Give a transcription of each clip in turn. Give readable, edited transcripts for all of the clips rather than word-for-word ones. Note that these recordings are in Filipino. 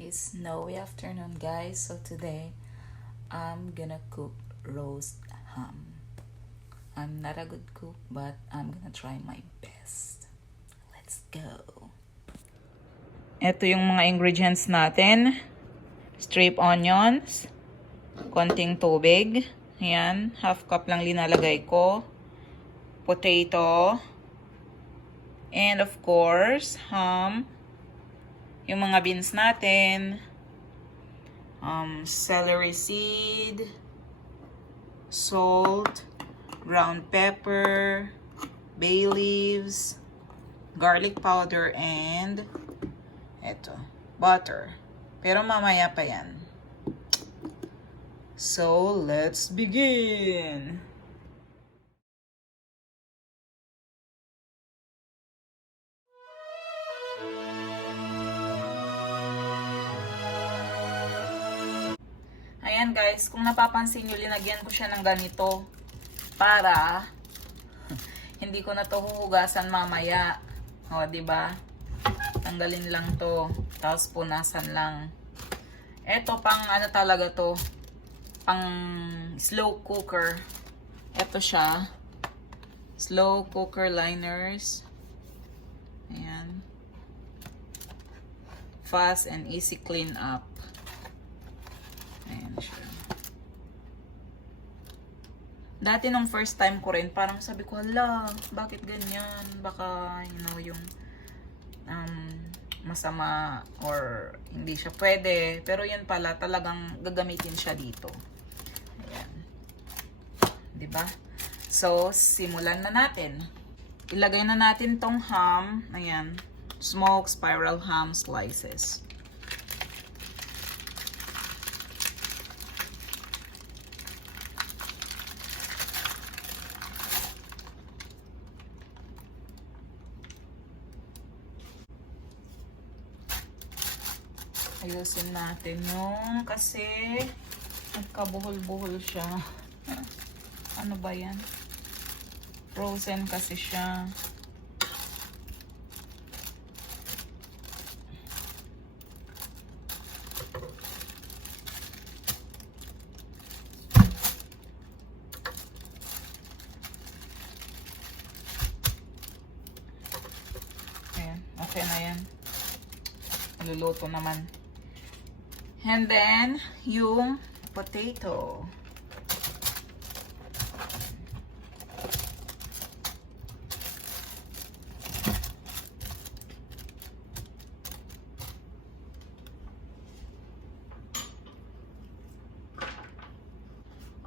It's snowy afternoon, guys. So today I'm gonna cook roast ham. I'm not a good cook, but I'm gonna try my best. Let's go. Ito yung mga ingredients natin. Strip onions, konting tubig. Ayan, half cup lang linalagay ko. Potato, and of course, ham. Yung mga beans natin. Celery seed, salt, ground pepper, bay leaves, garlic powder, and eto, butter. Pero mamaya pa yan. So, let's begin! Ayan guys, kung napapansin nyo, linagyan ko siya ng ganito para hindi ko na to huhugasan mamaya. O, diba? Tanggalin lang to. Tapos punasan lang. Ito pang ano talaga to. Pang slow cooker. Ito siya. Slow cooker liners. Ayan. Fast and easy clean up. Ayan siya. Dati nung first time ko rin, parang sabi ko, hala, bakit ganyan? Baka, yung masama or hindi siya pwede. Pero yan pala, talagang gagamitin siya dito. Ayan. Diba? So, simulan na natin. Ilagay na natin tong ham. Ayan. Smoked spiral ham slices. Ayusin natin yung kasi nagkabuhol-buhol siya. Ano ba yan? Frozen kasi siya. Ayan, okay na yan. Maluluto naman. And then, yung potato.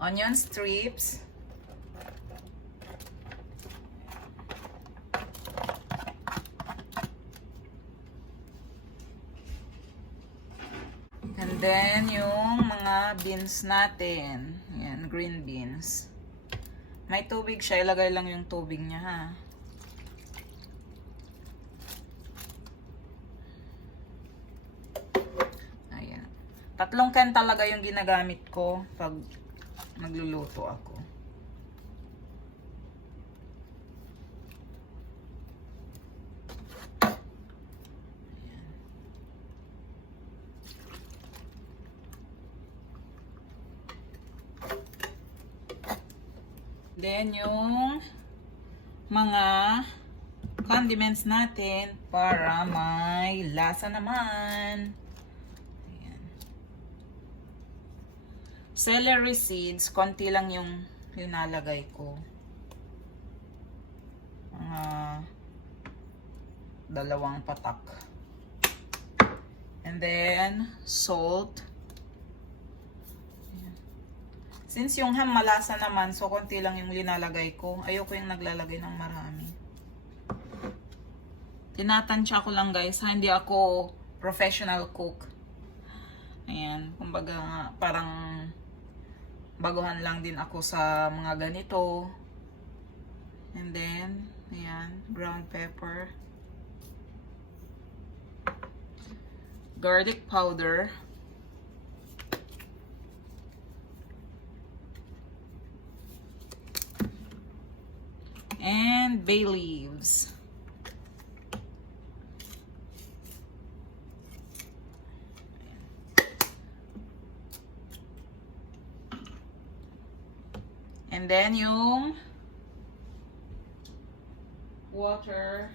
Onion strips. And then, yung mga beans natin. Yan, green beans. May tubig siya. Ilagay lang yung tubig niya, ha. Ayan. 3 can talaga yung ginagamit ko pag magluluto ako. Then, yung mga condiments natin para may lasa naman. Ayan. Celery seeds, konti lang yung linalagay ko. Mga 2 patak. And then, salt. Since yung ham malasa naman, so konti lang yung linalagay ko. Ayoko yung naglalagay ng marami. Tinatansya ko lang guys, ha? Hindi ako professional cook. Ayan, kumbaga parang baguhan lang din ako sa mga ganito. And then, ayan, ground pepper. Garlic powder. And bay leaves. And then yung water.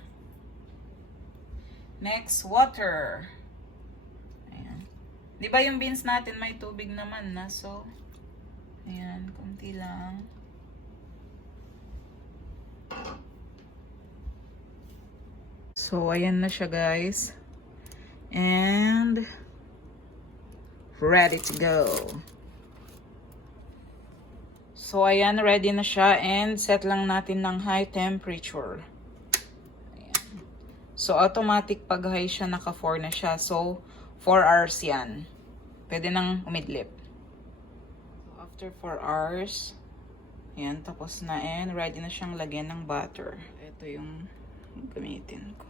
Next, water. Ayan. Di ba yung beans natin may tubig naman na? So, ayan, konti lang. So, ayan na siya guys. And ready to go. So, ayan, ready na siya. And set lang natin ng high temperature. Ayan. So, automatic pag high siya, naka 4 na siya. So, 4 hours yan. Pwede nang umidlip. So, after 4 hours, ayan, tapos na. And ready na siyang lagyan ng butter. Ito yung gamitin ko.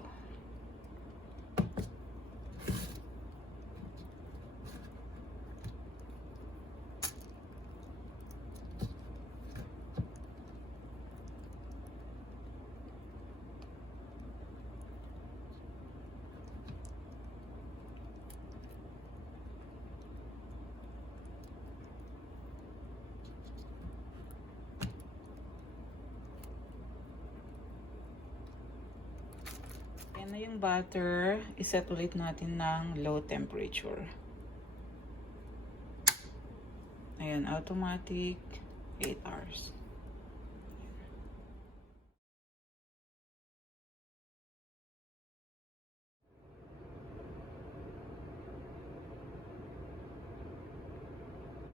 Yan na yung butter. Iset ulit natin ng low temperature. Ayan, automatic 8 hours.